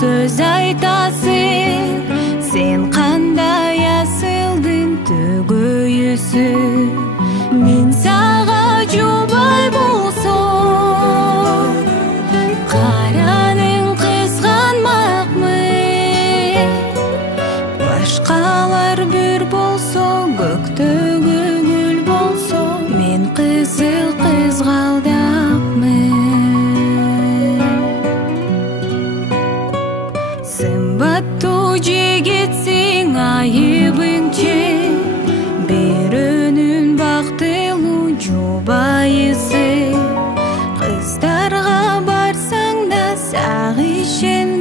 söz айтасың, сен қандай асылдың төгөйісі. Мен саға жубай болсам, қараның қызғанмақмын. Башқалар бір болса, көкті көңіл болса, мен қызыл қызғалдақмын. Сымбатты жігітсің айыбыңче, бір өнін бақтылу жұбайысы. Қыздарға барсаң да сағышын